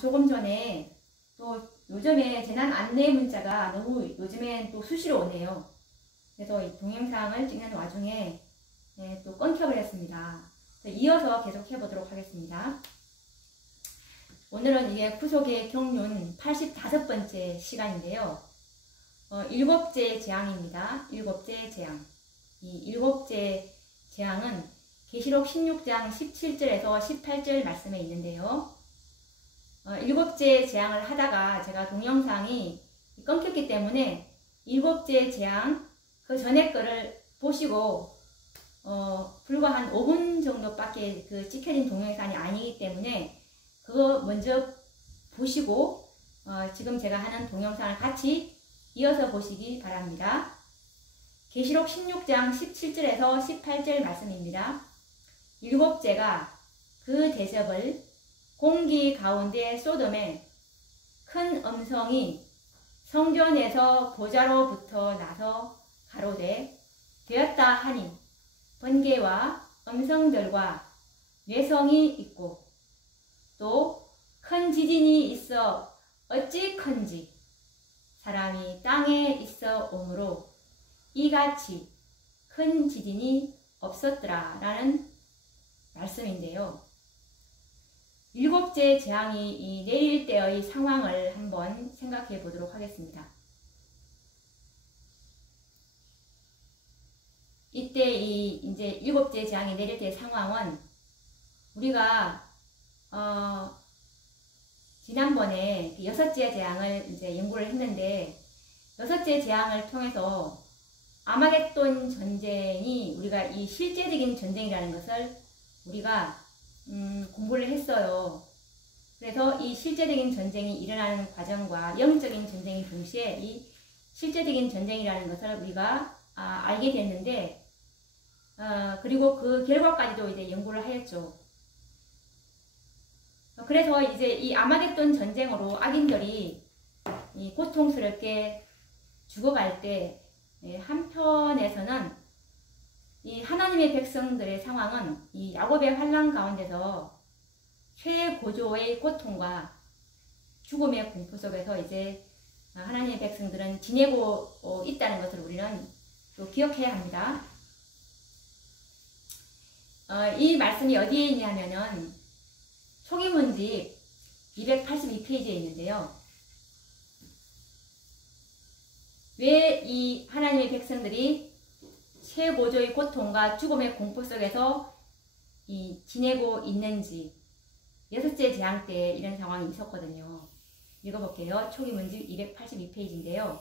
조금 전에 또 요즘에 재난 안내 문자가 너무 요즘엔 또 수시로 오네요. 그래서 이 동영상을 찍는 와중에 또 끊겨버렸습니다. 이어서 계속 해보도록 하겠습니다. 오늘은 이게 구속의 경륜 85번째 시간인데요. 7째 재앙입니다. 7째 재앙. 이 7째 재앙은 계시록 16장 17절에서 18절 말씀에 있는데요. 7째 재앙을 하다가 제가 동영상이 끊겼기 때문에 7째 재앙 그 전에 거를 보시고 불과 한 5분 정도밖에 그 찍혀진 동영상이 아니기 때문에 그거 먼저 보시고 지금 제가 하는 동영상을 같이 이어서 보시기 바랍니다. 계시록 16장 17절에서 18절 말씀입니다. 7째가 그 대접을 공기 가운데 소돔에 큰 음성이 성전에서 보좌로부터 나서 가로되 되었다 하니 번개와 음성들과 뇌성이 있고 또 큰 지진이 있어 어찌 큰지 사람이 땅에 있어 오므로 이같이 큰 지진이 없었더라 라는 말씀인데요. 7째 재앙이 내릴 때의 상황을 한번 생각해 보도록 하겠습니다. 이때 이제 7째 재앙이 내릴 때의 상황은 우리가 지난번에 6째 재앙을 이제 연구를 했는데 6째 재앙을 통해서 아마겟돈 전쟁이 우리가 이 실제적인 전쟁이라는 것을 우리가 공부를 했어요. 그래서 이 실제적인 전쟁이 일어나는 과정과 영적인 전쟁이 동시에 이 실제적인 전쟁이라는 것을 우리가 알게 됐는데 그리고 그 결과까지도 이제 연구를 하였죠. 그래서 이제 이 아마겟돈 전쟁으로 악인들이 이 고통스럽게 죽어갈 때 한편에서는 이 하나님의 백성들의 상황은 이 야곱의 환난 가운데서 최고조의 고통과 죽음의 공포 속에서 이제 하나님의 백성들은 지내고 있다는 것을 우리는 또 기억해야 합니다. 이 말씀이 어디에 있냐면은 초기문집 282페이지에 있는데요. 왜 이 하나님의 백성들이 최고조의 고통과 죽음의 공포 속에서 지내고 있는지 6째 재앙 때 이런 상황이 있었거든요. 읽어볼게요. 초기문집 282페이지인데요.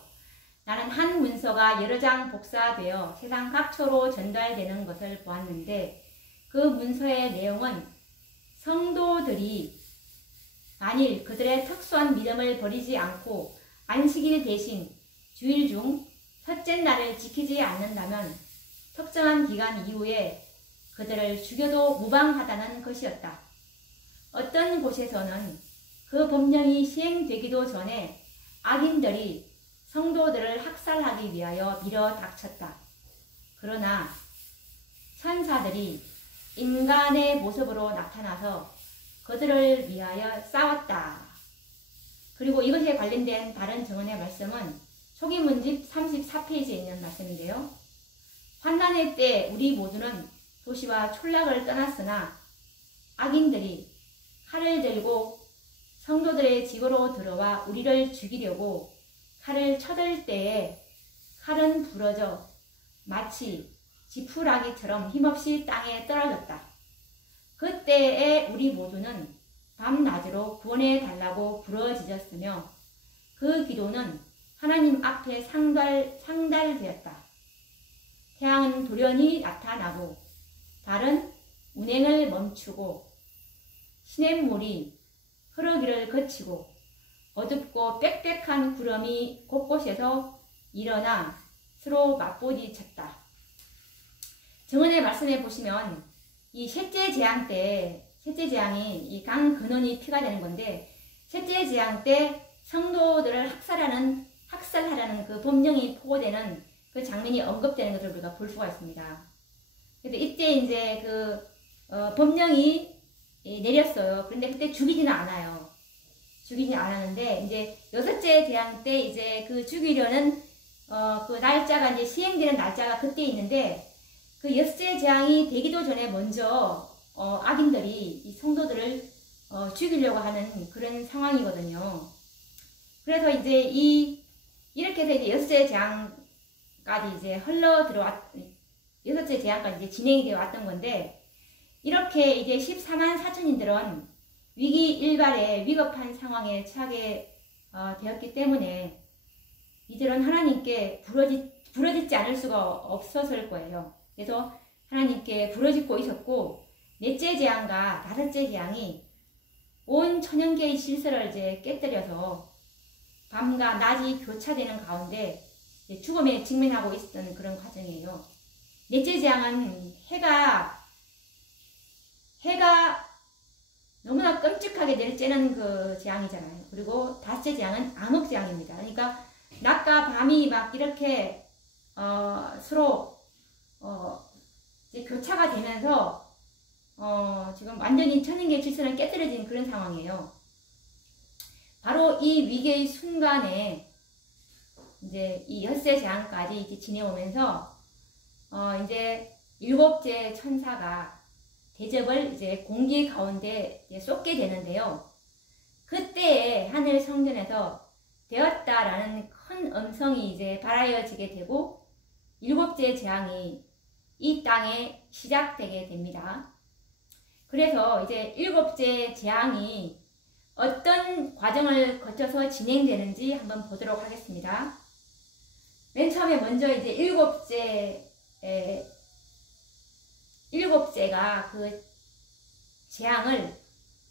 나는 한 문서가 여러 장 복사되어 세상 각처로 전달되는 것을 보았는데 그 문서의 내용은 성도들이 만일 그들의 특수한 믿음을 버리지 않고 안식일 대신 주일 중 첫째 날을 지키지 않는다면 특정한 기간 이후에 그들을 죽여도 무방하다는 것이었다. 어떤 곳에서는 그 법령이 시행되기도 전에 악인들이 성도들을 학살하기 위하여 밀어닥쳤다. 그러나 천사들이 인간의 모습으로 나타나서 그들을 위하여 싸웠다. 그리고 이것에 관련된 다른 증언의 말씀은 초기문집 34페이지에 있는 말씀인데요. 환난의 때 우리 모두는 도시와 촌락을 떠났으나 악인들이 칼을 들고 성도들의 집으로 들어와 우리를 죽이려고 칼을 쳐들 때에 칼은 부러져 마치 지푸라기처럼 힘없이 땅에 떨어졌다. 그때에 우리 모두는 밤낮으로 구원해 달라고 부르짖었으며 그 기도는 하나님 앞에 상달되었다. 태양은 돌연히 나타나고 달은 운행을 멈추고 시냇물이 흐르기를 그치고 어둡고 빽빽한 구름이 곳곳에서 일어나 서로 맞부딪혔다. 증언의 말씀에 보시면 이 셋째 재앙 때, 셋째 재앙이 이 강 근원이 피가 되는 건데 셋째 재앙 때 성도들을 학살하라는 그 법령이 포고되는 그 장면이 언급되는 것을 우리가 볼 수가 있습니다. 근데 이때 이제 법령이 내렸어요. 그런데 그때 죽이지는 않아요. 죽이지 않았는데, 이제 여섯째 재앙 때 이제 그 죽이려는 그 날짜가 이제 시행되는 날짜가 그때 있는데, 그 여섯째 재앙이 되기도 전에 먼저 악인들이 이 성도들을 죽이려고 하는 그런 상황이거든요. 그래서 이제 이렇게 해서 이제 여섯째 재앙까지 이제 여섯째 재앙까지 이제 진행이 되어 왔던 건데, 이렇게 이제 14만 4천인들은 위기 일발의 위급한 상황에 처하게 되었기 때문에 이들은 하나님께 부러짓지 않을 수가 없었을 거예요. 그래서 하나님께 부러짓고 있었고, 넷째 재앙과 다섯째 재앙이 온 천연계의 질서를 이제 깨뜨려서 밤과 낮이 교차되는 가운데 죽음에 직면하고 있었던 그런 과정이에요. 넷째 재앙은 해가 너무나 끔찍하게 내리쬐는 그 재앙이잖아요. 그리고 다섯째 재앙은 암흑 재앙입니다. 그러니까 낮과 밤이 막 이렇게 서로 이제 교차가 되면서 지금 완전히 천연계 질서는 깨뜨려진 그런 상황이에요. 바로 이 위기의 순간에 이제 이 엿새 재앙까지 이제 지내오면서 이제 일곱째 천사가 대접을 이제 공기 가운데 이제 쏟게 되는데요. 그때에 하늘 성전에서 되었다라는 큰 음성이 이제 발하여지게 되고, 일곱째 재앙이 이 땅에 시작되게 됩니다. 그래서 이제 일곱째 재앙이 어떤 과정을 거쳐서 진행되는지 한번 보도록 하겠습니다. 맨 처음에 먼저 이제 일곱째가 그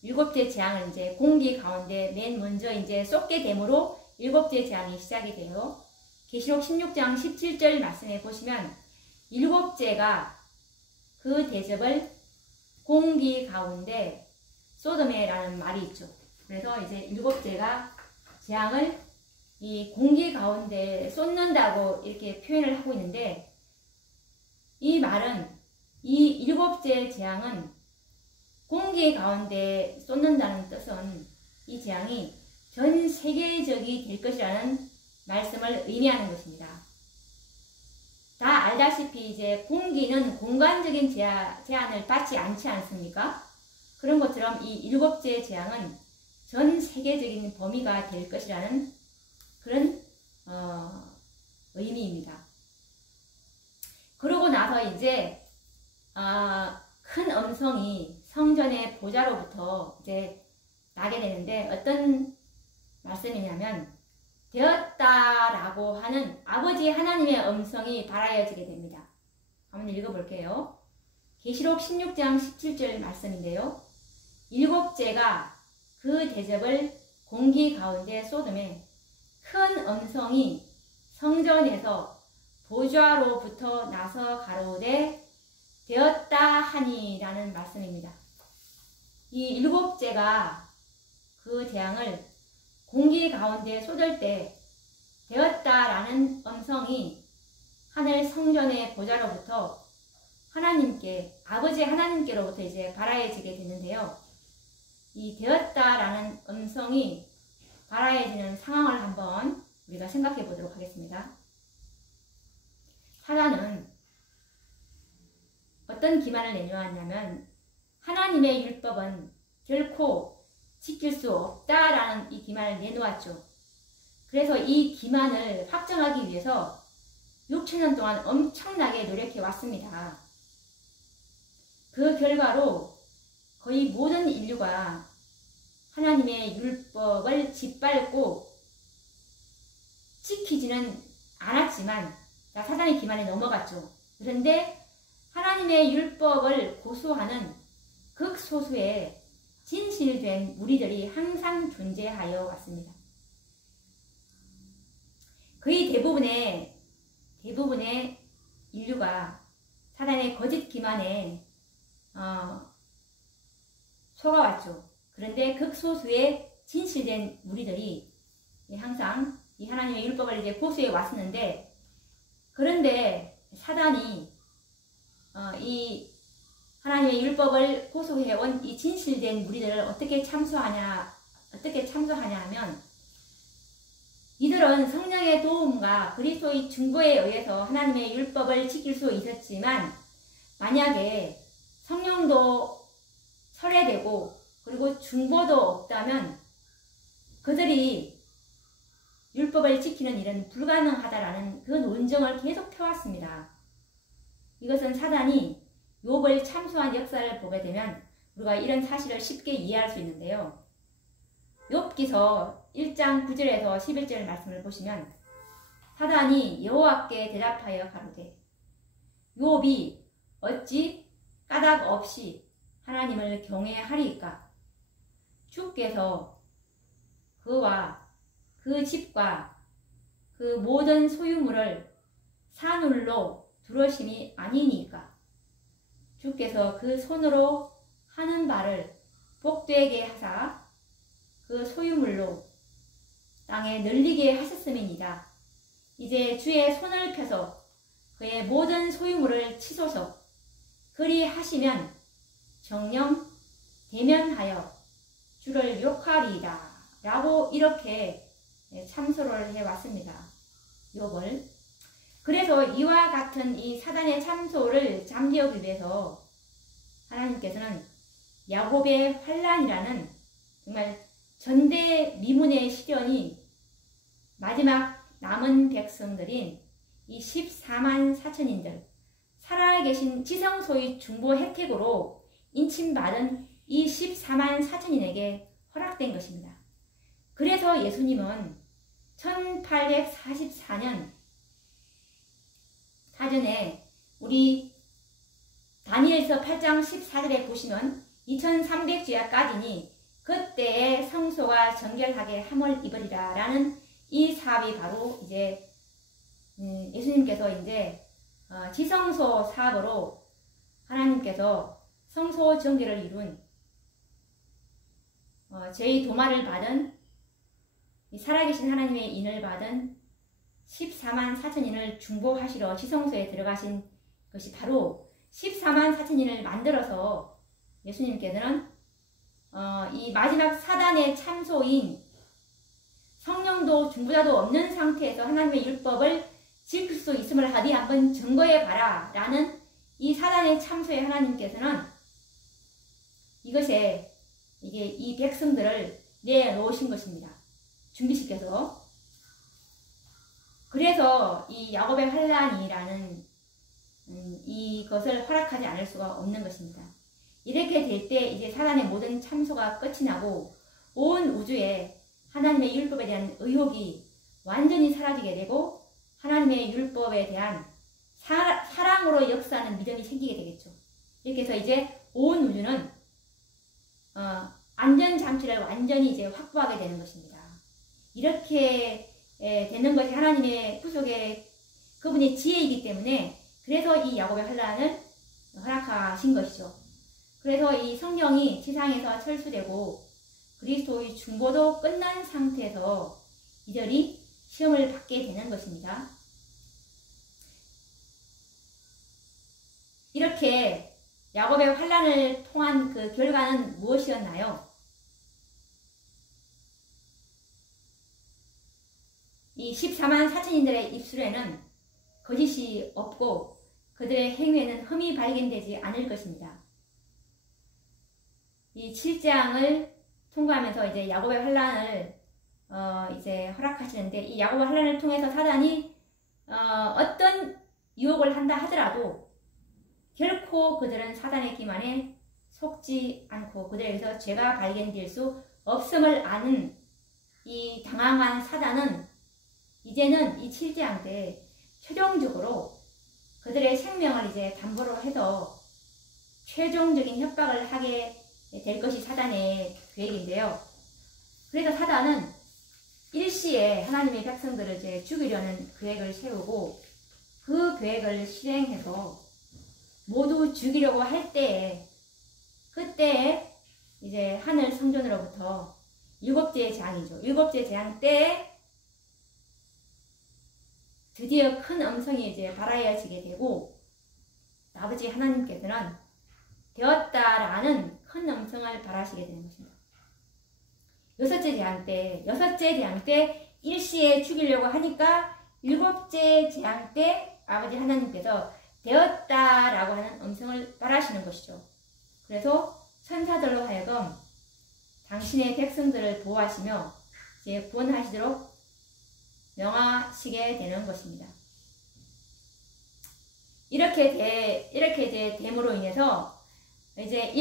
일곱째 재앙을 이제 공기 가운데 맨 먼저 이제 쏟게 되므로 일곱째 재앙이 시작이 돼요. 계시록 16장 17절 말씀에 보시면 일곱째가 그 대접을 공기 가운데 소돔에라는 말이 있죠. 그래서 이제 일곱째가 재앙을 이 공기 가운데 쏟는다고 이렇게 표현을 하고 있는데, 이 말은 이 일곱째 재앙은 공기 가운데 쏟는다는 뜻은 이 재앙이 전 세계적이 될 것이라는 말씀을 의미하는 것입니다. 다 알다시피 이제 공기는 공간적인 제한을 받지 않지 않습니까? 그런 것처럼 이 일곱째 재앙은 전 세계적인 범위가 될 것이라는 그런 의미입니다. 그러고 나서 이제 큰 음성이 성전의 보좌로부터 이제 나게 되는데, 어떤 말씀이냐면 되었다라고 하는 아버지 하나님의 음성이 발하여지게 됩니다. 한번 읽어볼게요. 계시록 16장 17절 말씀인데요. 일곱째가 그 대접을 공기 가운데 쏟음에 큰 음성이 성전에서 보좌로부터 나서 가로되 되었다 하니라는 말씀입니다. 이 일곱째가 그 재앙을 공기 가운데 쏟을 때 되었다라는 음성이 하늘 성전의 보좌로부터 아버지 하나님께로부터 이제 발하여지게 되는데요. 이 되었다라는 음성이 발하여지는 상황을 한번 우리가 생각해 보도록 하겠습니다. 사단은 어떤 기만을 내놓았냐면, 하나님의 율법은 결코 지킬 수 없다라는 이 기만을 내놓았죠. 그래서 이 기만을 확정하기 위해서 6천년 동안 엄청나게 노력해 왔습니다. 그 결과로 거의 모든 인류가 하나님의 율법을 짓밟고 지키지는 않았지만 사단의 기만에 넘어갔죠. 그런데 하나님의 율법을 고수하는 극소수의 진실된 무리들이 항상 존재하여 왔습니다. 거의 대부분의 인류가 사단의 거짓 기만에 속아왔죠. 그런데 극소수의 진실된 무리들이 항상 이 하나님의 율법을 이제 고수해 왔었는데, 그런데 사단이 이 하나님의 율법을 고수해온 이 진실된 무리들을 어떻게 어떻게 참소하냐 하면 이들은 성령의 도움과 그리스도의 중보에 의해서 하나님의 율법을 지킬 수 있었지만 만약에 성령도 철회되고 그리고 중보도 없다면 그들이 율법을 지키는 일은 불가능하다라는 그 논증을 계속 펴왔습니다. 이것은 사단이 욥을 참소한 역사를 보게 되면 우리가 이런 사실을 쉽게 이해할 수 있는데요. 욥기서 1장 9절에서 11절 말씀을 보시면 사단이 여호와께 대답하여 가로되 욥이 어찌 까닭 없이 하나님을 경외하리이까? 주께서 그와 그 집과 그 모든 소유물을 산울로 두르심이 아니니까? 주께서 그 손으로 하는 바를 복되게 하사 그 소유물로 땅에 널리게 하셨음이니라. 이제 주의 손을 펴서 그의 모든 소유물을 치소서. 그리 하시면 정령 대면하여 주를 욕하리이다. 라고 이렇게 참소를 해왔습니다. 욥을. 그래서 이와 같은 이 사단의 참소를 잠재우기 위해서 하나님께서는 야곱의 환란이라는 정말 전대미문의 시련이 마지막 남은 백성들인 이 14만 4천인들 살아계신 지성소의 중보 혜택으로 인침받은 이 14만 4천인에게 허락된 것입니다. 그래서 예수님은 1844년 사전에 우리 다니엘서 8장 14절에 보시면 2300주야까지니 그때의 성소가 정결하게 함을 입으리라 라는 이 사업이 바로 이제 예수님께서 이제 지성소 사업으로 하나님께서 성소 정결을 이룬 죄의 도마를 받은 살아계신 하나님의 인을 받은 14만 4천인을 중보하시러 지성소에 들어가신 것이 바로 14만 4천인을 만들어서 예수님께서는 이 마지막 사단의 참소인 성령도 중보자도 없는 상태에서 하나님의 율법을 지킬 수 있음을 어디 한번 증거해봐라 라는 이 사단의 참소에 하나님께서는 이것에 이 백성들을 내놓으신 것입니다. 준비시켜서. 그래서 이 야곱의 환란이라는 이것을 허락하지 않을 수가 없는 것입니다. 이렇게 될 때 이제 사단의 모든 참소가 끝이 나고 온 우주에 하나님의 율법에 대한 의혹이 완전히 사라지게 되고 하나님의 율법에 대한 사랑으로 역사하는 믿음이 생기게 되겠죠. 이렇게 해서 이제 온 우주는 안전장치를 완전히 이제 확보하게 되는 것입니다. 이렇게 되는 것이 하나님의 구속의 그분의 지혜이기 때문에 그래서 이 야곱의 환란을 허락하신 것이죠. 그래서 이 성령이 지상에서 철수되고 그리스도의 중보도 끝난 상태에서 이들이 시험을 받게 되는 것입니다. 이렇게 야곱의 환란을 통한 그 결과는 무엇이었나요? 이 14만 4천인들의 입술에는 거짓이 없고 그들의 행위에는 흠이 발견되지 않을 것입니다. 이 7장을 통과하면서 이제 야곱의 환란을 이제 허락하시는데 이 야곱의 환란을 통해서 사단이 어떤 유혹을 한다 하더라도 결코 그들은 사단의 기만에 속지 않고 그들에게서 죄가 발견될 수 없음을 아는 이 당황한 사단은 이제는 이 7장 때 최종적으로 그들의 생명을 이제 담보로 해서 최종적인 협박을 하게 될 것이 사단의 계획인데요. 그래서 사단은 일시에 하나님의 백성들을 이제 죽이려는 계획을 세우고 그 계획을 실행해서 모두 죽이려고 할 때에 그때에 이제 하늘 성전으로부터 일곱째 재앙이죠. 일곱째 재앙 때에 드디어 큰 음성이 이제 발하여지게 되고 아버지 하나님께서는 되었다라는 큰 음성을 발하시게 되는 것입니다. 여섯째 재앙 때 일시에 죽이려고 하니까 일곱째 재앙 때 아버지 하나님께서 되었다라고 하는 음성을 발하시는 것이죠. 그래서 천사들로 하여금 당신의 백성들을 보호하시며 이제 구원하시도록 명하시게 되는 것입니다. 이렇게 이제 됨으로 인해서 이제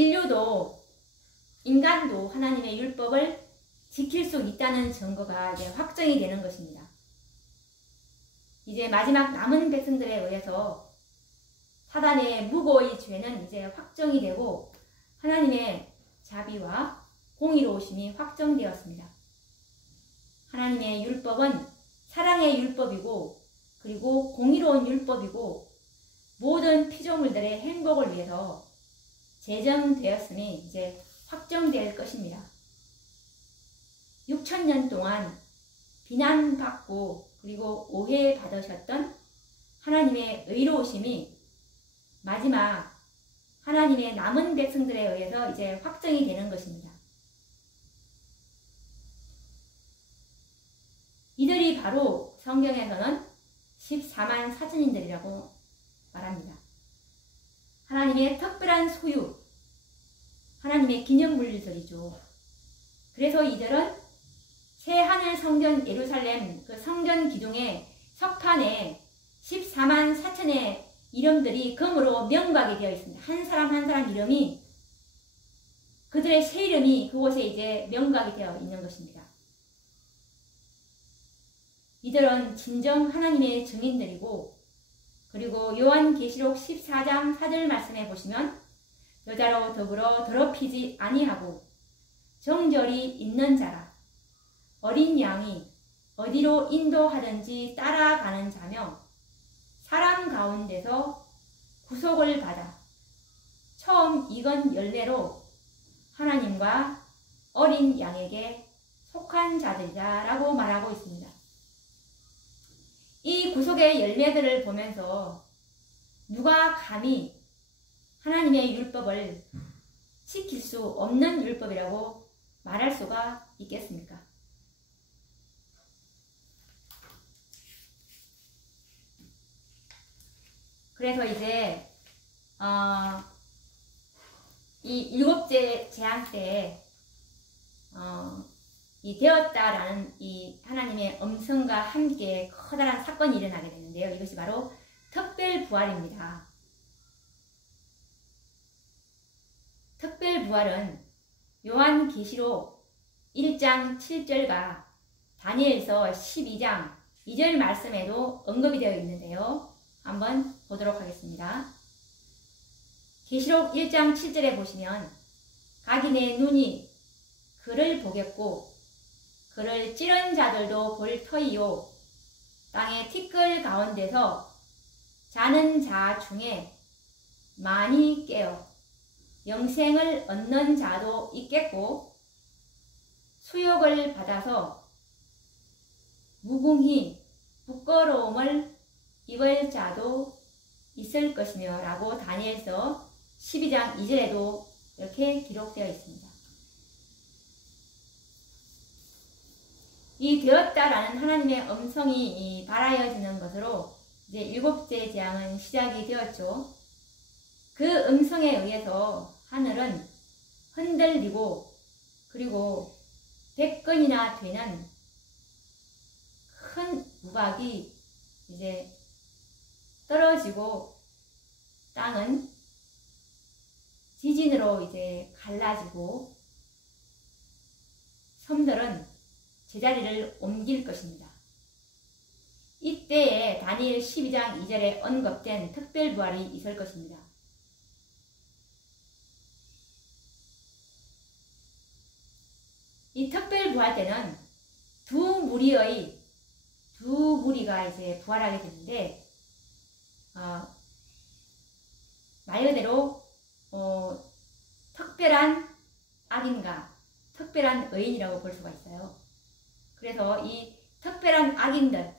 인간도 하나님의 율법을 지킬 수 있다는 증거가 이제 확정이 되는 것입니다. 이제 마지막 남은 백성들에 의해서 사단의 무고의 죄는 이제 확정이 되고 하나님의 자비와 공의로우심이 확정되었습니다. 하나님의 율법은 사랑의 율법이고 그리고 공의로운 율법이고 모든 피조물들의 행복을 위해서 제정되었음이 이제 확정될 것입니다. 6,000년 동안 비난받고 그리고 오해받으셨던 하나님의 의로우심이 마지막 하나님의 남은 백성들에 의해서 이제 확정이 되는 것입니다. 이들이 바로 성경에서는 14만 4천인들이라고 말합니다. 하나님의 특별한 소유, 하나님의 기념물들이죠. 그래서 이들은 새하늘 성전 예루살렘 그 성전 기둥의 석판에 14만 4천의 이름들이 금으로 명박이 되어 있습니다. 한 사람 한 사람 이름이 그들의 새 이름이 그곳에 이제 명박이 되어 있는 것입니다. 이들은 진정 하나님의 증인들이고 그리고 요한계시록 14장 4절 말씀에 보시면 여자로 더불어 더럽히지 아니하고 정절이 있는 자라 어린 양이 어디로 인도하든지 따라가는 자며 사람 가운데서 구속을 받아 처음 익은 열매로 하나님과 어린 양에게 속한 자들이다 라고 말하고 있습니다. 이 구속의 열매들을 보면서 누가 감히 하나님의 율법을 지킬 수 없는 율법이라고 말할 수가 있겠습니까? 그래서 이제 이 일곱째 재앙 때 이 되었다라는 이 하나님의 음성과 함께 커다란 사건이 일어나게 되는데요. 이것이 바로 특별부활입니다. 특별부활은 요한계시록 1장 7절과 다니엘서 12장 2절 말씀에도 언급이 되어 있는데요. 한번 보도록 하겠습니다. 계시록 1장 7절에 보시면 각인의 눈이 그를 보겠고 그를 찌른 자들도 볼 터이요 땅의 티끌 가운데서 자는 자 중에 많이 깨어 영생을 얻는 자도 있겠고 수욕을 받아서 무궁히 부끄러움을 입을 자도 있을 것이며 라고 다니엘서 12장 2절에도 이렇게 기록되어 있습니다. 이 되었다라는 하나님의 음성이 발하여지는 것으로 이제 일곱째 재앙은 시작이 되었죠. 그 음성에 의해서 하늘은 흔들리고 그리고 100건이나 되는 큰 우박이 이제 떨어지고 땅은 지진으로 이제 갈라지고 섬들은 제자리를 옮길 것입니다. 이때에 다니엘 12장 2절에 언급된 특별부활이 있을 것입니다. 이 특별부활 때는 두 무리가 이제 부활하게 되는데 말 그대로 특별한 악인과 특별한 의인이라고 볼 수가 있어요. 그래서 이 특별한 악인들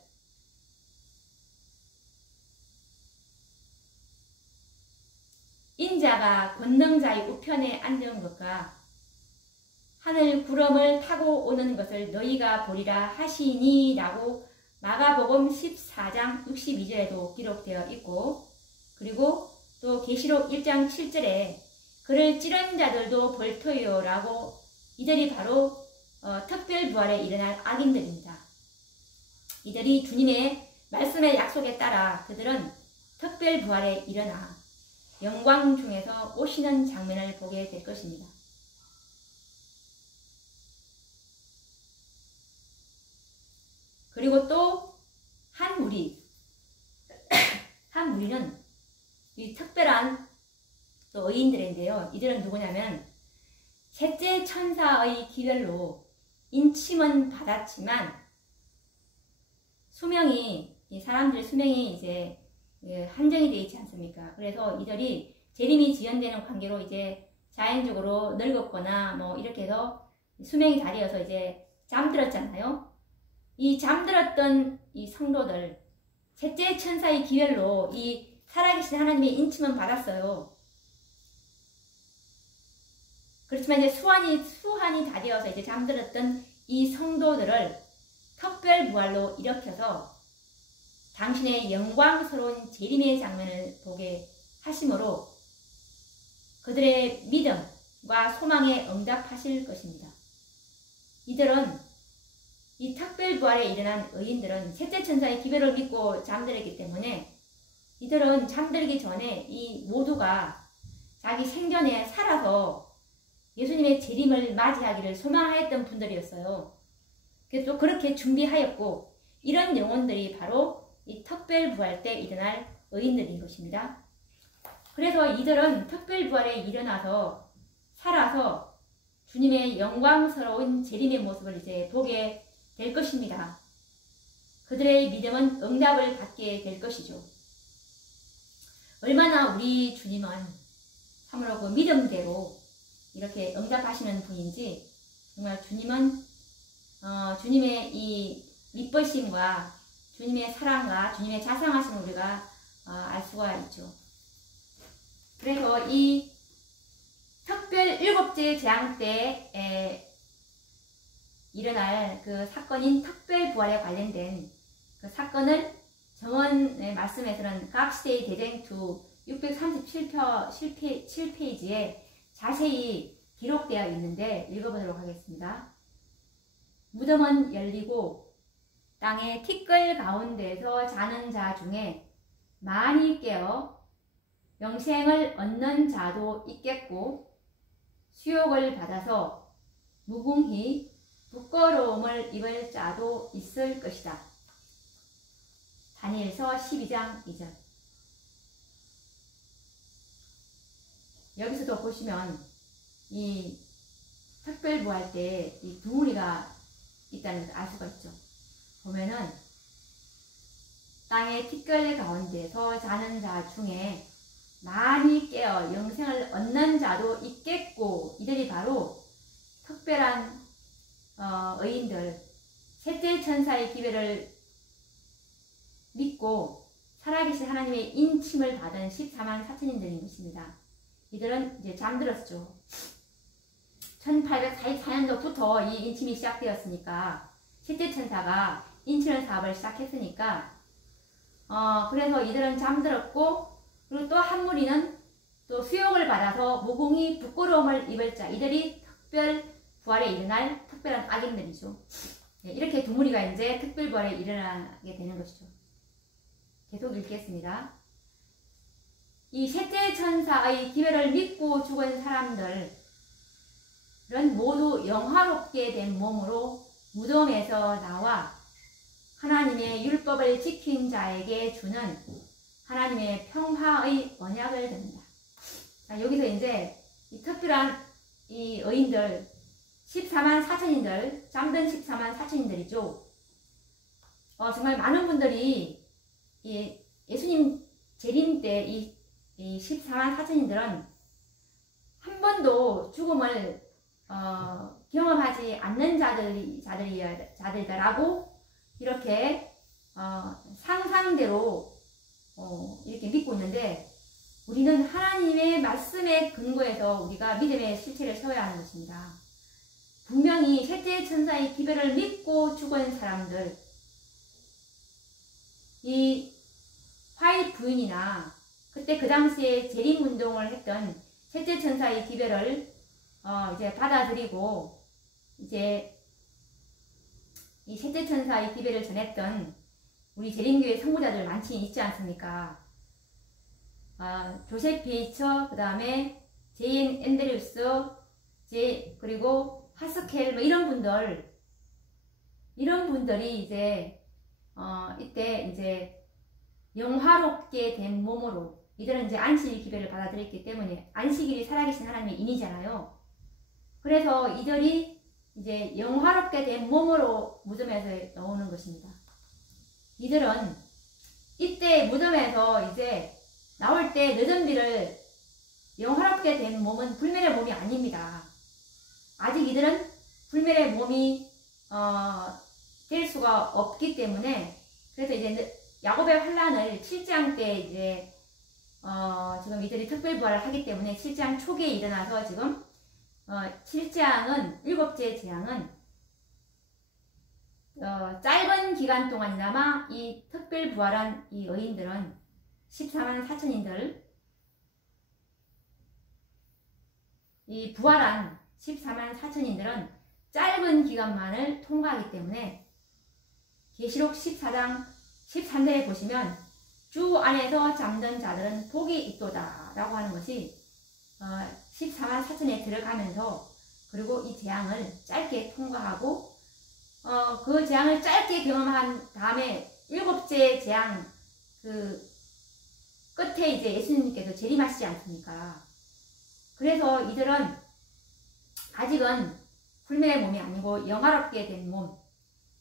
인자가 권능자의 우편에 앉은 것과 하늘 구름을 타고 오는 것을 너희가 보리라 하시니 라고 마가복음 14장 62절에도 기록되어 있고, 그리고 또 계시록 1장 7절에 그를 찌른 자들도 볼터요 라고, 이들이 바로 특별부활에 일어날 악인들입니다. 이들이 주님의 말씀의 약속에 따라 그들은 특별부활에 일어나 영광 중에서 오시는 장면을 보게 될 것입니다. 그리고 또 한 무리, 한 무리는 이 특별한 또 의인들인데요. 이들은 누구냐면 셋째 천사의 기별로 인침은 받았지만 수명이, 이 사람들의 수명이 이제 한정이 되어 있지 않습니까? 그래서 이들이 재림이 지연되는 관계로 이제 자연적으로 늙었거나 뭐 이렇게 해서 수명이 다 되어서 이제 잠들었잖아요. 이 잠들었던 이 성도들, 셋째 천사의 기별로 이 살아계신 하나님의 인침은 받았어요. 그렇지만 이제 수환이 다 되어서 이제 잠들었던 이 성도들을 특별부활로 일으켜서 당신의 영광스러운 재림의 장면을 보게 하심으로 그들의 믿음과 소망에 응답하실 것입니다. 이들은, 이 특별부활에 일어난 의인들은 셋째 천사의 기별을 믿고 잠들었기 때문에 이들은 잠들기 전에 이 모두가 자기 생전에 살아서 예수님의 재림을 맞이하기를 소망하였던 분들이었어요. 그래서 또 그렇게 준비하였고, 이런 영혼들이 바로 이 특별부활 때 일어날 의인들인 것입니다. 그래서 이들은 특별부활에 일어나서 살아서 주님의 영광스러운 재림의 모습을 이제 보게 될 것입니다. 그들의 믿음은 응답을 받게 될 것이죠. 얼마나 우리 주님은 참으로 그 믿음대로 이렇게 응답하시는 분인지, 정말 주님은 주님의 이 미쁘심과 주님의 사랑과 주님의 자상하심을 우리가 알 수가 있죠. 그래서 이 특별 7째 재앙 때 일어날 그 사건인 특별부활에 관련된 그 사건을 정원의 말씀에서는 각시대의 대쟁투 637페이지에 자세히 기록되어 있는데 읽어보도록 하겠습니다. 무덤은 열리고 땅의 티끌 가운데서 자는 자 중에 많이 깨어 영생을 얻는 자도 있겠고 수욕을 받아서 무궁히 부끄러움을 입을 자도 있을 것이다. 다니엘서 12장 2절. 여기서도 보시면 이 특별부활 때 이 두 무리가 있다는 것을 알 수가 있죠. 보면은 땅의 티끌 가운데서 자는 자 중에 많이 깨어 영생을 얻는 자도 있겠고, 이들이 바로 특별한 의인들, 셋째 천사의 기별을 믿고 살아계신 하나님의 인침을 받은 14만 4천인들인 것입니다. 이들은 이제 잠들었죠. 1844년도부터 이 인침이 시작되었으니까, 셋째 천사가 인치는 사업을 시작했으니까, 그래서 이들은 잠들었고, 그리고 또 한 무리는 또 수욕을 받아서 무궁히 부끄러움을 입을 자, 이들이 특별 부활에 일어날 특별한 악인들이죠. 이렇게 두 무리가 이제 특별 부활에 일어나게 되는 것이죠. 계속 읽겠습니다. 이 셋째 천사의 기별을 믿고 죽은 사람들은 모두 영화롭게 된 몸으로 무덤에서 나와 하나님의 율법을 지킨 자에게 주는 하나님의 평화의 언약을 듣는다. 여기서 이제 이 특별한 이 의인들 14만 4천인들, 잠든 14만 4천인들이죠. 정말 많은 분들이 예수님 재림 때 이 14만 4천인들은 한 번도 죽음을 경험하지 않는 자들이다라고 이렇게 상상대로 이렇게 믿고 있는데, 우리는 하나님의 말씀에 근거해서 우리가 믿음의 실체를 세워야 하는 것입니다. 분명히 셋째 천사의 기별을 믿고 죽은 사람들, 이 화이 부인이나 그때 그 당시에 재림운동을 했던 셋째 천사의 기별을 이제 받아들이고 이제 이 셋째 천사의 기별을 전했던 우리 재림교회 성부자들 많이 있지 않습니까? 조셉 베이처, 그 다음에 제인 앤드류스, 그리고 하스켈, 뭐 이런 분들이 이제, 이때 이제 영화롭게 된 몸으로, 이들은 이제 안식일 기별을 받아들였기 때문에 안식일이 살아계신 하나님의 인이잖아요. 그래서 이들이 이제 영화롭게 된 몸으로 무덤에서 나오는 것입니다. 이들은 이때 무덤에서 이제 나올 때 늦은비를 영화롭게 된 몸은 불멸의 몸이 아닙니다. 아직 이들은 불멸의 몸이 될 수가 없기 때문에, 그래서 이제 야곱의 환란을 7장 때 이제 지금 이들이 특별부활을 하기 때문에 7장 초기에 일어나서 지금 7장은 일곱째 재앙은 짧은 기간 동안이나마 이 특별부활한 이 의인들은 14만 4천인들, 이 부활한 14만 4천인들은 짧은 기간만을 통과하기 때문에 계시록 14장 13절에 보시면 주 안에서 잠든 자들은 복이 있도다 라고 하는 것이 14만 4천에 들어가면서, 그리고 이 재앙을 짧게 통과하고 그 재앙을 짧게 경험한 다음에 일곱째 재앙 그 끝에 이제 예수님께서 재림하시지 않습니까? 그래서 이들은 아직은 불멸의 몸이 아니고 영화롭게 된 몸.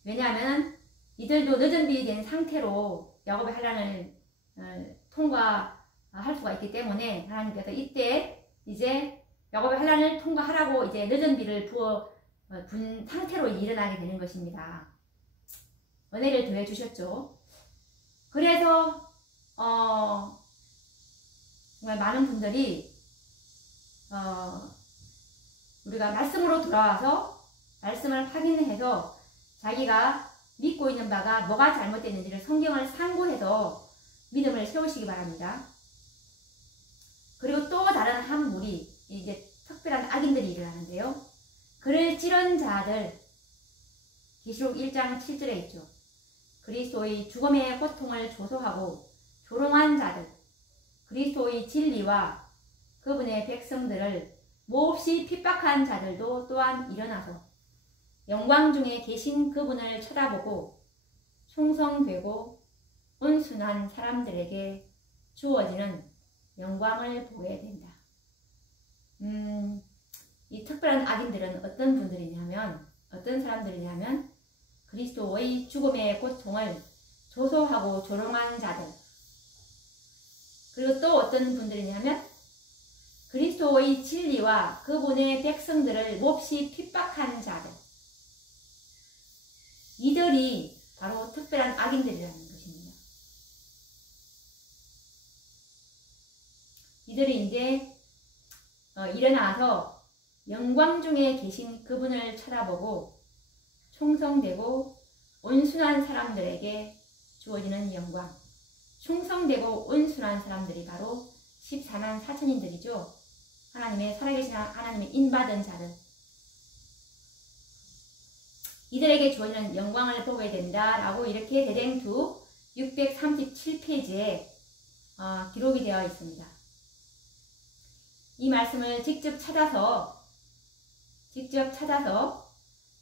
왜냐하면 이들도 늦은 비 된 상태로 야곱의 환란을 통과할 수가 있기 때문에 하나님께서 이때 이제 야곱의 환란을 통과하라고 이제 늦은 비를 분 상태로 일어나게 되는 것입니다. 은혜를 더해 주셨죠. 그래서 정말 많은 분들이 우리가 말씀으로 돌아와서 말씀을 확인해서 자기가 믿고 있는 바가 뭐가 잘못됐는지를 성경을 참고해서 믿음을 세우시기 바랍니다. 그리고 또 다른 한 무리, 이제 특별한 악인들이 일어나는데요. 그를 찌른 자들, 계시록 1장 7절에 있죠. 그리스도의 죽음의 고통을 조소하고 조롱한 자들, 그리스도의 진리와 그분의 백성들을 몹시 핍박한 자들도 또한 일어나서 영광 중에 계신 그분을 쳐다보고 충성되고 온순한 사람들에게 주어지는 영광을 보게 된다. 이 특별한 악인들은 어떤 사람들이냐면 그리스도의 죽음의 고통을 조소하고 조롱한 자들, 그리고 또 어떤 분들이냐면 그리스도의 진리와 그분의 백성들을 몹시 핍박한 자들, 이들이 바로 특별한 악인들이라는 것입니다. 이들이 이제 일어나서 영광 중에 계신 그분을 쳐다보고 충성되고 온순한 사람들에게 주어지는 영광, 충성되고 온순한 사람들이 바로 14만 4천인들이죠. 하나님의 살아계신 하나님의 인받은 자들, 이들에게 주어지는 영광을 보게 된다라고 이렇게 대댕투 637페이지에 기록이 되어 있습니다. 이 말씀을 직접 찾아서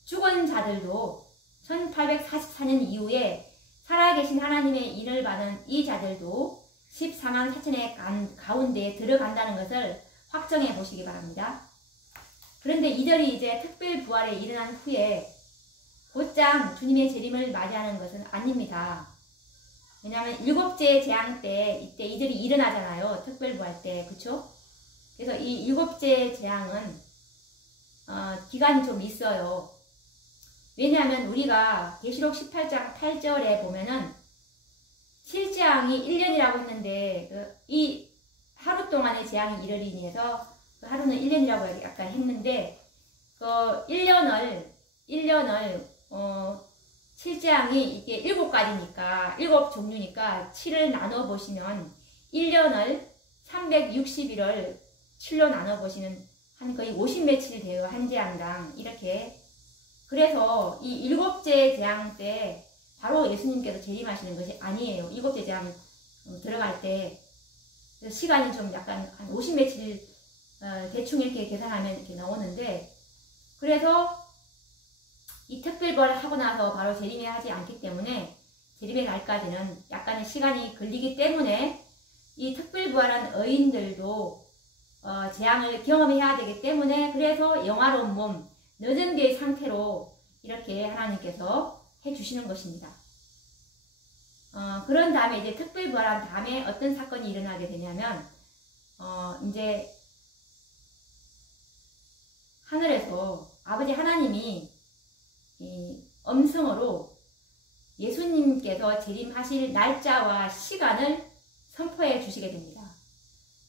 죽은 자들도 1844년 이후에 살아계신 하나님의 인을 받은 이 자들도 14만 4천의 가운데에 들어간다는 것을 확정해 보시기 바랍니다. 그런데 이들이 이제 특별부활에 일어난 후에 곧장 주님의 재림을 맞이하는 것은 아닙니다. 왜냐하면 일곱째 재앙 때 이때 이들이 일어나잖아요. 특별부활 때, 그쵸? 그래서 이 일곱째 재앙은 기간이 좀 있어요. 왜냐하면 우리가 계시록 18장 8절에 보면은 7재앙이 1년이라고 했는데 이 하루 동안의 재앙이 이르리니 해서 그 하루는 1년이라고 약간 했는데 그 1년을 7재앙이 이게 7가지니까 7종류니까 7을 나눠 보시면 1년을 360일을 7로 나눠 보시는 한 거의 50며칠 돼요. 한 재앙당 이렇게. 그래서 이 7째 재앙 때 바로 예수님께서 재림하시는 것이 아니에요. 7째 재앙 들어갈 때 시간이 좀 약간 한 50며칠 대충 이렇게 계산하면 이렇게 나오는데, 그래서 이 특별부활을 하고 나서 바로 재림에 하지 않기 때문에 재림의 날까지는 약간의 시간이 걸리기 때문에 이 특별부활한 의인들도 재앙을 경험해야 되기 때문에, 그래서 영화로운 몸, 늦은 뒤의 상태로 이렇게 하나님께서 해주시는 것입니다. 그런 다음에 이제 특별부활한 다음에 어떤 사건이 일어나게 되냐면, 이제 하늘에서 아버지 하나님이 이 음성으로 예수님께서 재림하실 날짜와 시간을 선포해 주시게 됩니다.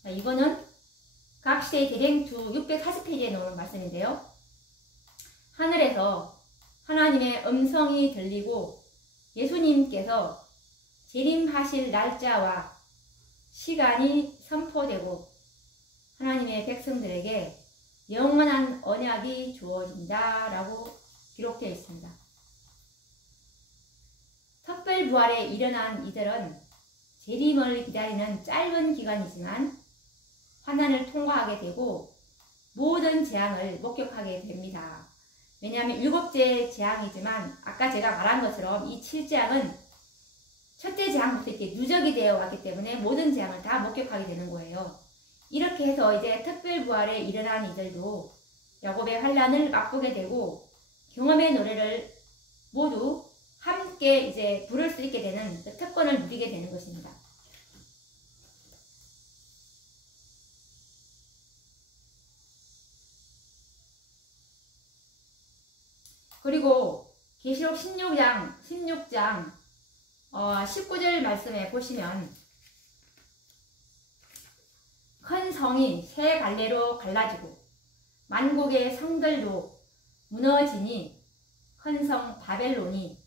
자, 이거는 각시대의 대쟁투 640페이지에 나오는 말씀인데요. 하늘에서 하나님의 음성이 들리고 예수님께서 재림하실 날짜와 시간이 선포되고 하나님의 백성들에게 영원한 언약이 주어진다 라고 기록되어 있습니다. 특별부활에 일어난 이들은 재림을 기다리는 짧은 기간이지만 환난을 통과하게 되고 모든 재앙을 목격하게 됩니다. 왜냐하면 7째 재앙이지만 아까 제가 말한 것처럼 이 7재앙은 첫째 재앙부터 이렇게 누적이 되어 왔기 때문에 모든 재앙을 다 목격하게 되는 거예요. 이렇게 해서 이제 특별부활에 일어난 이들도 야곱의 환난을 맛보게 되고 경험의 노래를 모두 함께 이제 부를 수 있게 되는 그 특권을 누리게 되는 것입니다. 그리고 계시록 16장 19절 말씀에 보시면 큰 성이 세 갈래로 갈라지고 만국의 성들도 무너지니 큰 성 바벨론이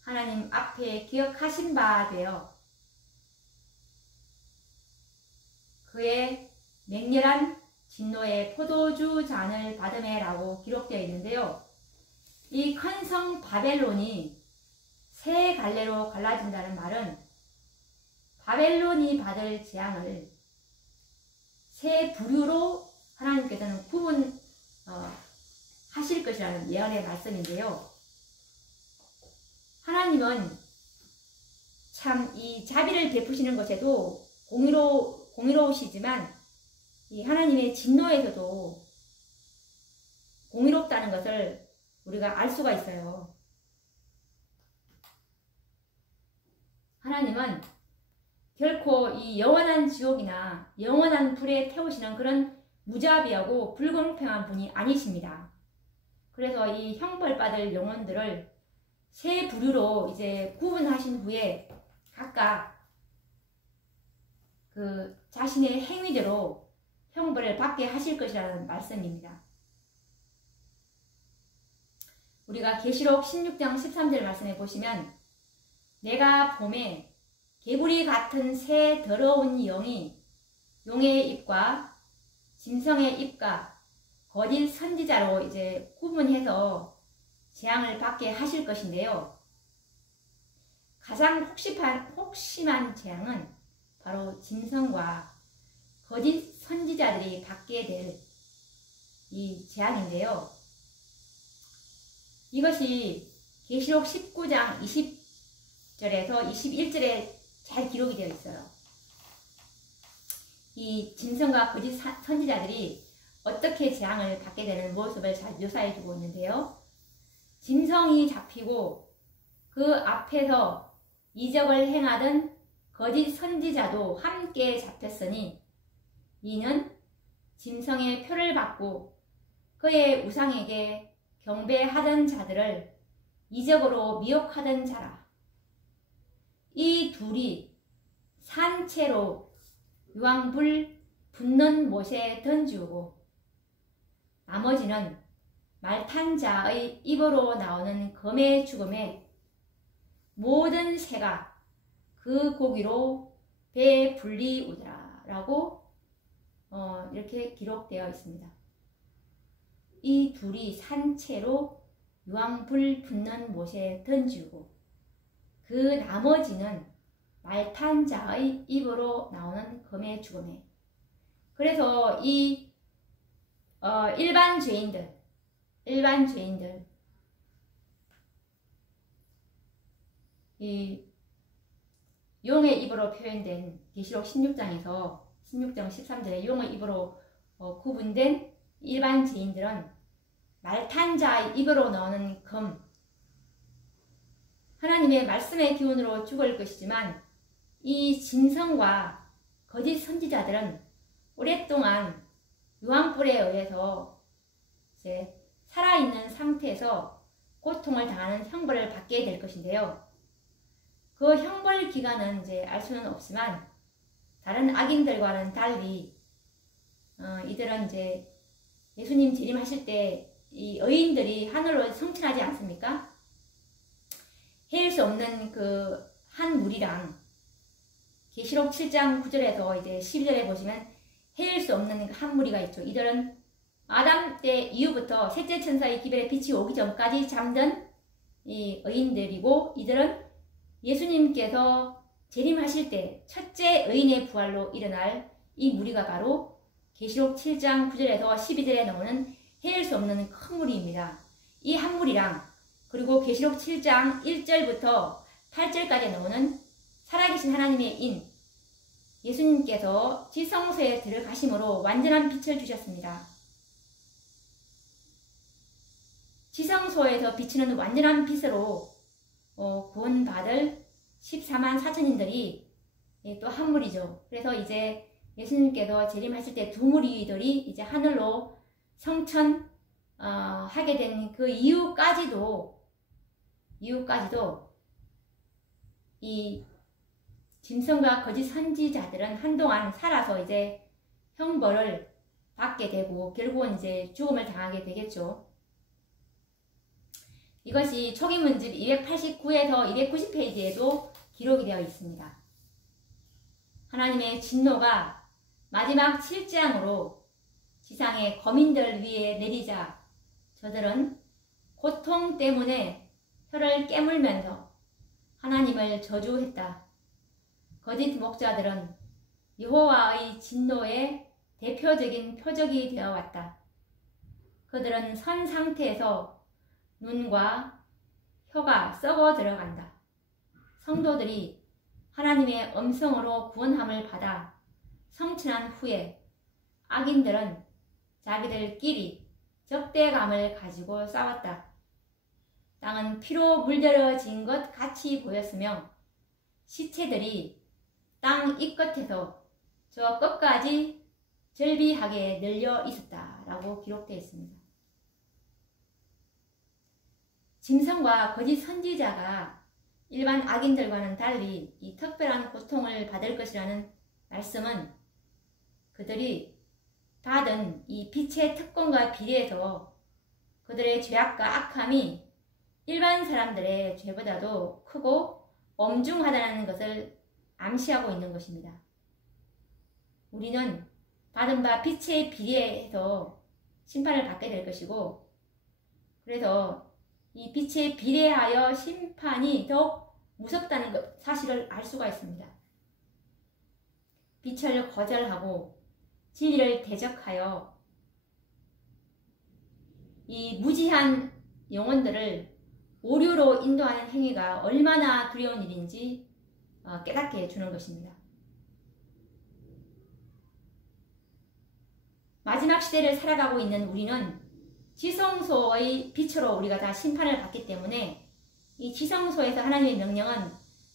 하나님 앞에 기억하신 바 되어 그의 맹렬한 진노의 포도주 잔을 받음에라고 기록되어 있는데요. 이 큰 성 바벨론이 세 갈래로 갈라진다는 말은 바벨론이 받을 재앙을 세 부류로 하나님께서는 하실 것이라는 예언의 말씀인데요. 하나님은 참 이 자비를 베푸시는 것에도 공의로우시지만 이 하나님의 진노에서도 공의롭다는 것을 우리가 알 수가 있어요. 하나님은 결코 이 영원한 지옥이나 영원한 불에 태우시는 그런 무자비하고 불공평한 분이 아니십니다. 그래서 이 형벌받을 영혼들을 세 부류로 이제 구분하신 후에 각각 그 자신의 행위대로 형벌을 받게 하실 것이라는 말씀입니다. 우리가 계시록 16장 13절 말씀에 보시면 내가 봄에 개구리 같은 새 더러운 영이 용의 입과 짐승의 입과 거짓 선지자로 이제 구분해서 재앙을 받게 하실 것인데요. 가장 혹심한 재앙은 바로 짐승과 거짓 선지자들이 받게 될 이 재앙인데요. 이것이 계시록 19장 20절에서 21절에 잘 기록이 되어 있어요. 이 짐승과 거짓 선지자들이 어떻게 재앙을 받게 되는 모습을 잘 묘사해 주고 있는데요. 짐승이 잡히고 그 앞에서 이적을 행하던 거짓 선지자도 함께 잡혔으니 이는 짐승의 표를 받고 그의 우상에게 경배하던 자들을 이적으로 미혹하던 자라. 이 둘이 산채로 유황불 붙는 못에 던지고 나머지는 말탄 자의 입으로 나오는 검의 죽음에 모든 새가 그 고기로 배에 불리우더라 라고 이렇게 기록되어 있습니다. 이 둘이 산채로 유황불 붙는 못에 던지고 그 나머지는 말탄 자의 입으로 나오는 검의 죽음에. 그래서 이 일반 죄인들 이 용의 입으로 표현된 계시록 16장 13절에 용의 입으로 구분된 일반 죄인들은 말탄 자의 입으로 나오는 검, 하나님의 말씀의 기운으로 죽을 것이지만 이 짐승과 거짓 선지자들은 오랫동안 유황불에 의해서 이제 살아있는 상태에서 고통을 당하는 형벌을 받게 될 것인데요. 그 형벌 기간은 이제 알 수는 없지만 다른 악인들과는 달리 이들은 이제 예수님 재림하실 때 이 의인들이 하늘로 승천하지 않습니까? 헤일 수 없는 그 한 무리랑 계시록 7장 9절에서 이제 12절에 보시면 헤일 수 없는 한 무리가 있죠. 이들은 아담 때 이후부터 셋째 천사의 기별의 빛이 오기 전까지 잠든 이 의인들이고, 이들은 예수님께서 재림하실 때 첫째 의인의 부활로 일어날 이 무리가 바로 계시록 7장 9절에서 12절에 나오는 헤일 수 없는 큰 무리입니다. 이 한 무리랑 그리고 계시록 7장 1절부터 8절까지 나오는 살아계신 하나님의 인 예수님께서 지성소에 들어가심으로 완전한 빛을 주셨습니다. 지성소에서 비치는 완전한 빛으로 구원받을 14만 4천인들이 또 한 무리죠. 그래서 이제 예수님께서 재림하실 때 두 무리들이 이제 하늘로 성천하게 된 그 이후까지도 이 짐승과 거짓 선지자들은 한동안 살아서 이제 형벌을 받게 되고 결국은 이제 죽음을 당하게 되겠죠. 이것이 초기문집 289에서 290페이지에도 기록이 되어 있습니다. 하나님의 진노가 마지막 7장으로 지상의 거민들 위에 내리자 저들은 고통 때문에 혀를 깨물면서 하나님을 저주했다. 거짓 목자들은 여호와의 진노의 대표적인 표적이 되어 왔다. 그들은 선 상태에서 눈과 혀가 썩어 들어간다. 성도들이 하나님의 음성으로 구원함을 받아 성천한 후에 악인들은 자기들끼리 적대감을 가지고 싸웠다. 땅은 피로 물들어진 것 같이 보였으며 시체들이 땅 이 끝에서 저 끝까지 절비하게 널려 있었다라고 기록되어 있습니다. 짐승과 거짓 선지자가 일반 악인들과는 달리 이 특별한 고통을 받을 것이라는 말씀은 그들이 받은 이 빛의 특권과 비례해서 그들의 죄악과 악함이 일반 사람들의 죄보다도 크고 엄중하다는 것을 암시하고 있는 것입니다. 우리는 받은 바 빛에 비례해서 심판을 받게 될 것이고, 그래서 이 빛에 비례하여 심판이 더욱 무섭다는 사실을 알 수가 있습니다. 빛을 거절하고 진리를 대적하여 이 무지한 영혼들을 오류로 인도하는 행위가 얼마나 두려운 일인지 깨닫게 해주는 것입니다. 마지막 시대를 살아가고 있는 우리는 지성소의 빛으로 우리가 다 심판을 받기 때문에 이 지성소에서 하나님의 명령은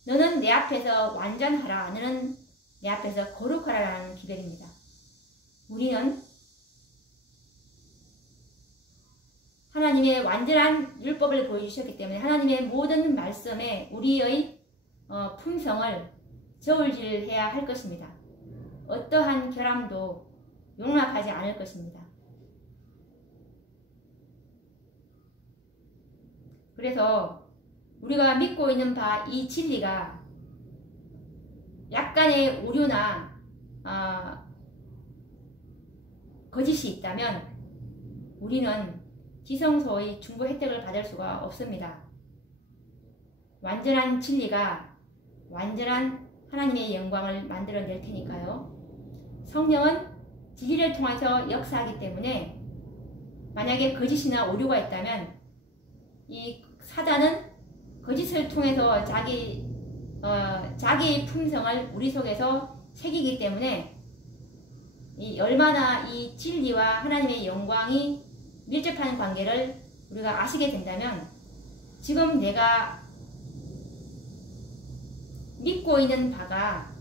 너는 내 앞에서 완전하라, 너는 내 앞에서 거룩하라 라는 기별입니다. 우리는 하나님의 완전한 율법을 보여주셨기 때문에 하나님의 모든 말씀에 우리의 품성을 저울질해야 할 것입니다. 어떠한 결함도 용납하지 않을 것입니다. 그래서 우리가 믿고 있는 바 이 진리가 약간의 오류나 거짓이 있다면 우리는 지성소의 중보 혜택을 받을 수가 없습니다. 완전한 진리가 완전한 하나님의 영광을 만들어낼 테니까요. 성령은 진리를 통해서 역사하기 때문에 만약에 거짓이나 오류가 있다면 이 사단은 거짓을 통해서 자기의 품성을 우리 속에서 새기기 때문에 얼마나 이 진리와 하나님의 영광이 밀접한 관계를 우리가 아시게 된다면 지금 내가 믿고 있는 바가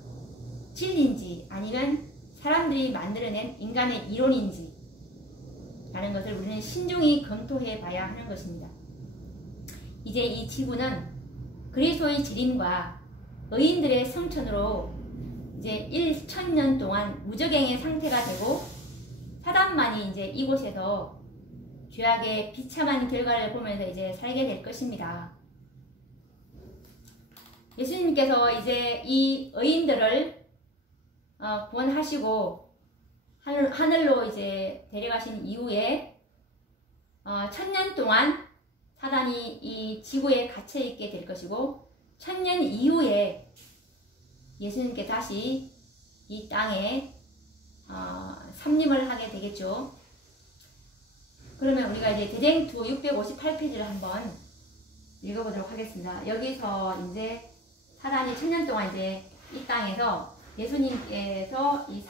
진리인지 아니면 사람들이 만들어낸 인간의 이론인지 라는 것을 우리는 신중히 검토해 봐야 하는 것입니다. 이제 이 지구는 그리스도의 재림과 의인들의 성천으로 이제 1000년 동안 무저갱의 상태가 되고 사단만이 이제 이곳에서 죄악의 비참한 결과를 보면서 이제 살게 될 것입니다. 예수님께서 이제 이 의인들을 구원하시고 하늘로 이제 데려가신 이후에 1000년 동안 사단이 이 지구에 갇혀 있게 될 것이고 1000년 이후에 예수님께 다시 이 땅에 삼림을 하게 되겠죠. 그러면 우리가 이제 대쟁투 658페이지를 한번 읽어보도록 하겠습니다. 여기서 이제 사단이 1000년 동안 이제 이 땅에서 예수님께서 이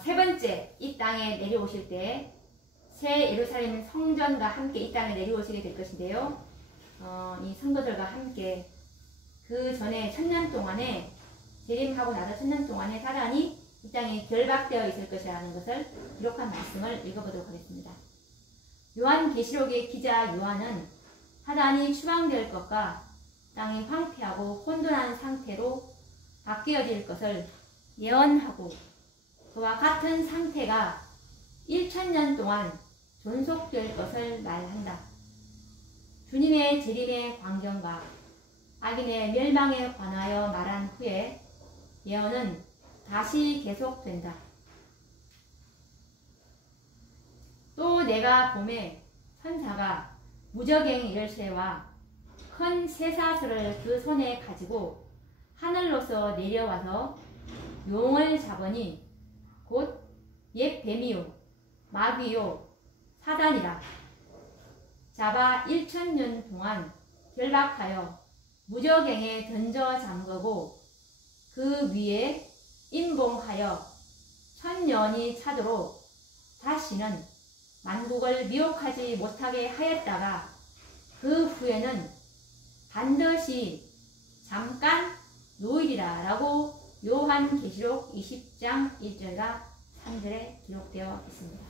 세 번째 이 땅에 내려오실 때 새 예루살렘 성전과 함께 이 땅에 내려오시게 될 것인데요. 이 성도들과 함께 그 전에 1000년 동안에 재림하고 나서 1000년 동안에 사단이 이 땅에 결박되어 있을 것이라는 것을 기록한 말씀을 읽어보도록 하겠습니다. 요한계시록의 기자 요한은 사단이 추방될 것과 땅이 황폐하고 혼돈한 상태로 바뀌어질 것을 예언하고 그와 같은 상태가 1000년 동안 존속될 것을 말한다. 주님의 재림의 광경과 악인의 멸망에 관하여 말한 후에 예언은 다시 계속된다. 또 내가 봄에 천사가 무저갱 열쇠와 큰 쇠사슬을 그 손에 가지고 하늘로서 내려와서 용을 잡으니 곧 옛 뱀이요 마귀요 사단이라. 잡아 1000년 동안 결박하여 무저갱에 던져 잠그고 그 위에 임봉하여 1000년이 차도록 다시는 만국을 미혹하지 못하게 하였다가 그 후에는 반드시 잠깐 놓이리라 라고 요한계시록 20장 1절과 3절에 기록되어 있습니다.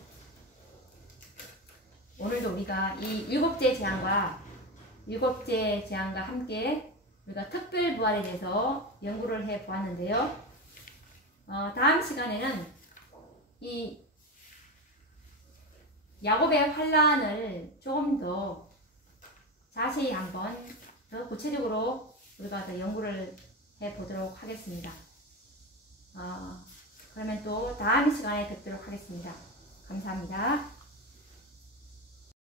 오늘도 우리가 이 일곱째 재앙과 함께 우리가 특별부활에 대해서 연구를 해 보았는데요. 다음 시간에는 이 야곱의 환란을 조금 더 자세히 한번 더 구체적으로 우리가 더 연구를 해 보도록 하겠습니다. 그러면 또 다음 시간에 뵙도록 하겠습니다. 감사합니다.